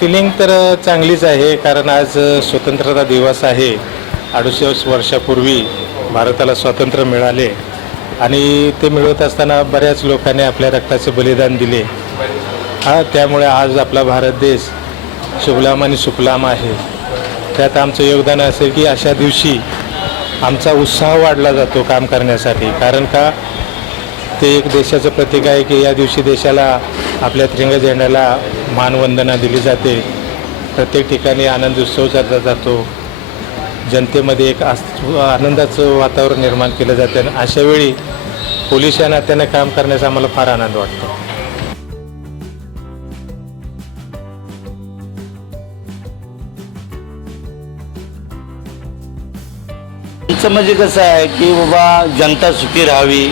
Feeling तर चांगलीच आहे, कारण आज स्वतंत्रता दिवस आहे. 250 वर्षापूर्वी भारताला स्वातंत्र्य मिळाले आणि ते मिळवत असताना बऱ्याच लोकांनी आपल्या रक्ताचे बलिदान दिले. त्यामुळे आज आपला भारत देश शुभलाम आणि सुफलाम आहे. त्यात आमचं योगदान असेल की अशा दिवशी आमचा उत्साह वाढला जातो काम करण्यासाठी. कारण का ते एक देशाचं प्रतीक आहे की या दिवशी देशाला आपल्या तिरंगा झेंड्याला मानवंदना दिली जाते. प्रत्येक ठिकाणी आनंद उत्सव साजरा जातो. जनतेमध्ये एक आनंदाचं वातावरण निर्माण केलं जातं आणि अशा वेळी पोलीस या नात्यानं काम करण्याचा आम्हाला फार आनंद वाटतो. आमचं म्हणजे कसं आहे की बाबा जनता सुखी राहावी,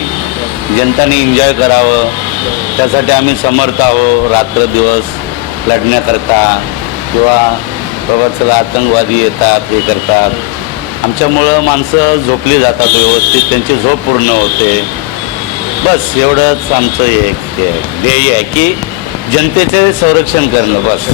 जनताने एन्जॉय करावं, त्यासाठी आम्ही समर्थ आहोत. रात्र दिवस लढण्याकरता किंवा बाबा चला आतंकवादी येतात हे करतात, आमच्यामुळं माणसं झोपली जातात व्यवस्थित, त्यांची झोप पूर्ण होते. बस एवढंच आमचं एक ध्येय आहे की जनतेचे संरक्षण करणं बस.